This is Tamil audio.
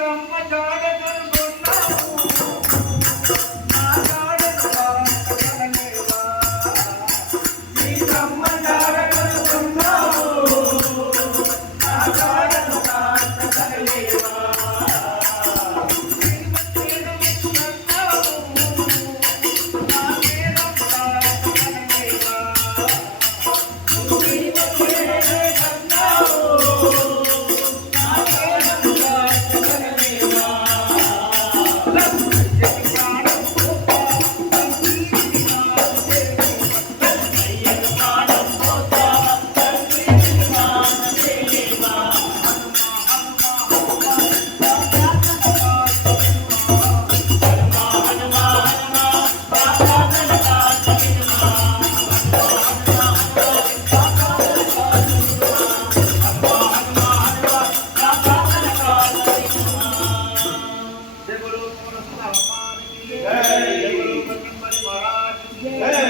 Come, my daughter, come. love. Yeah.